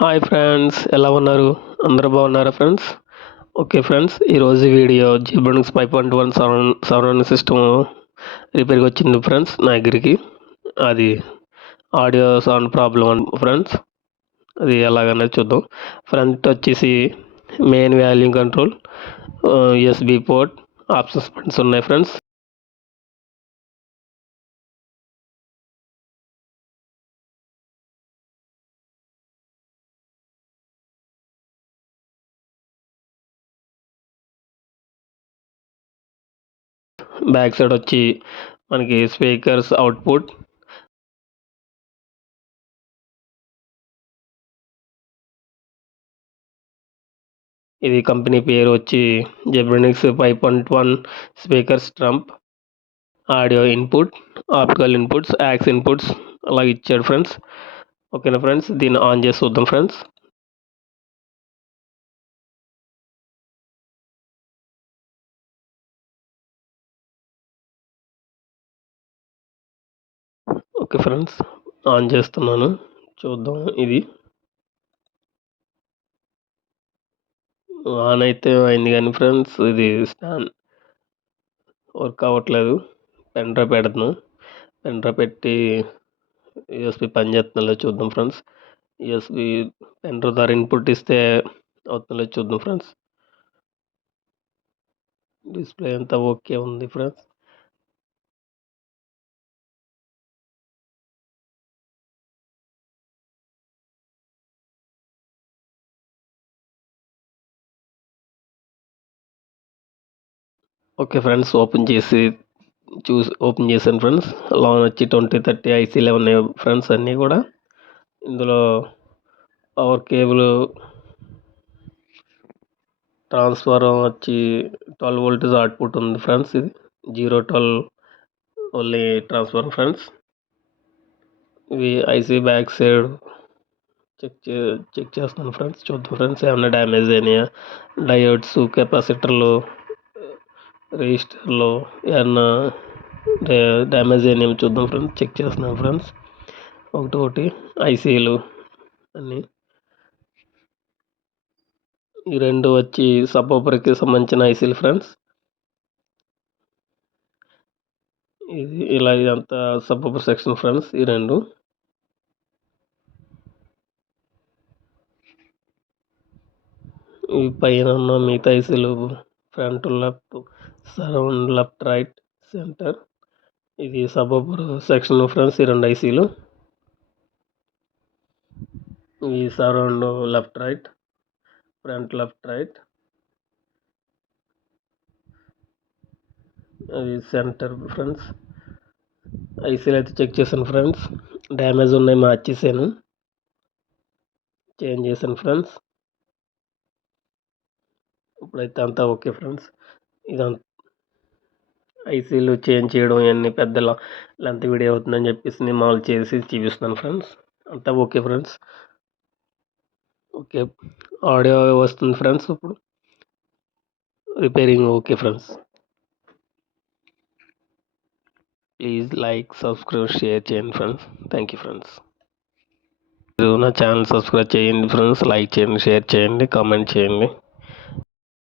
Hi friends, ఎలా ఉన్నారు? అందరూ బాగున్నారా ఫ్రెండ్స్? ఓకే ఫ్రెండ్స్, ఈరోజు వీడియో జిబ్రానిక్స్ 5.1 సరౌండ్ సిస్టమ్ రిపేర్కి వచ్చింది ఫ్రెండ్స్ నా దగ్గరికి. అది ఆడియో సౌండ్ ప్రాబ్లం ఫ్రెండ్స్. అది ఎలాగనేది చూద్దాం. ఫ్రంట్ వచ్చేసి main volume control, USB port, options buttons ఉన్నాయి ఫ్రెండ్స్. బ్యాక్ సైడ్ వచ్చి మనకి స్పీకర్స్ అవుట్పుట్, ఇది కంపెనీ పేరు వచ్చి జిబ్రానిక్స్ 5.1 స్పీకర్స్ ట్రంప్, audio input, optical inputs, aux inputs అలా ఇచ్చాడు ఫ్రెండ్స్. ఓకేనా ఫ్రెండ్స్, దీన్ని ఆన్ చేసి చూద్దాం ఫ్రెండ్స్. ఓకే ఫ్రెండ్స్, ఆన్ చేస్తున్నాను, చూద్దాం. ఇది ఆన్ అయితే అయింది కానీ ఫ్రెండ్స్, ఇది స్టాండ్ వర్క్ అవ్వట్లేదు. పెన్ డ్రైవ్ పెడుతున్నాం. పెన్ డ్రైవ్ పెట్టి యూఎస్బి పని చేస్తుందో చూద్దాం ఫ్రెండ్స్. యూఎస్బి పెన్ డ్రైవ్ ద్వారా ఇన్పుట్ ఇస్తే అవుతుందో చూద్దాం ఫ్రెండ్స్. డిస్ప్లే అంతా ఓకే ఉంది ఫ్రెండ్స్. ఓకే ఫ్రెండ్స్, ఓపెన్ చేశాను ఫ్రెండ్స్. లోన్ వచ్చి 2030 ఐసీలే ఉన్నాయి ఫ్రెండ్స్. అన్నీ కూడా ఇందులో పవర్ కేబుల్, ట్రాన్స్ఫార్మర్ వచ్చి 12 వోల్టేజ్ అవుట్పుట్ ఉంది ఫ్రెండ్స్. ఇది 012 ఓన్లీ ట్రాన్స్ఫార్మర్ ఫ్రెండ్స్. ఇవి ఐసీ బ్యాక్ సైడ్ చెక్ చేస్తాను ఫ్రెండ్స్. చూద్దాం ఫ్రెండ్స్, ఏమైనా డ్యామేజ్ అయినాయా, డయోడ్స్, కెపాసిటర్లు, రిజిస్టర్లు ఏమన్నా డ్యామేజ్ అయినాయో చూద్దాం ఫ్రెండ్స్. చెక్ చేస్తున్నాం ఫ్రెండ్స్ ఒకటి ఐసీలు అన్నీ. ఈ రెండు వచ్చి సబ్బోపరికి సంబంధించిన ఐసీలు ఫ్రెండ్స్. ఇదంతా సబ్బోపర్ సెక్షన్ ఫ్రెండ్స్. ఈ రెండు ఈ పైన ఉన్న మిగతా ఐసీలు front, left, surround, left, right, centre. ఇది సబ్బోపర్ సెక్షన్ ఫ్రెండ్స్. ఈ రెండు ఐసీలు. ఈ surround left, right, front, left, right. అది సెంటర్ ఫ్రెండ్స్. ఐసీలు అయితే చెక్ చేశాను ఫ్రెండ్స్. డ్యామేజ్ ఉన్నాయి, మార్చేసాను, చేంజ్ చేశాను ఫ్రెండ్స్. ఇప్పుడైతే అంతా ఓకే ఫ్రెండ్స్. ఇదంతా ఐసీలు చేంజ్ చేయడం ఇవన్నీ పెద్ద లెంత్ వీడియో అవుతుందని చెప్పేసి నేను మామూలు చేసి చూపిస్తున్నాను ఫ్రెండ్స్. అంతా ఓకే ఫ్రెండ్స్. ఓకే, ఆడియో వస్తుంది ఫ్రెండ్స్. ఇప్పుడు repairing okay friends. Please like, subscribe, share చేయండి ఫ్రెండ్స్. Thank you friends. నా ఛానల్ సబ్స్క్రైబ్ చేయండి ఫ్రెండ్స్. లైక్ చేయండి, షేర్ చేయండి, కామెంట్ చేయండి.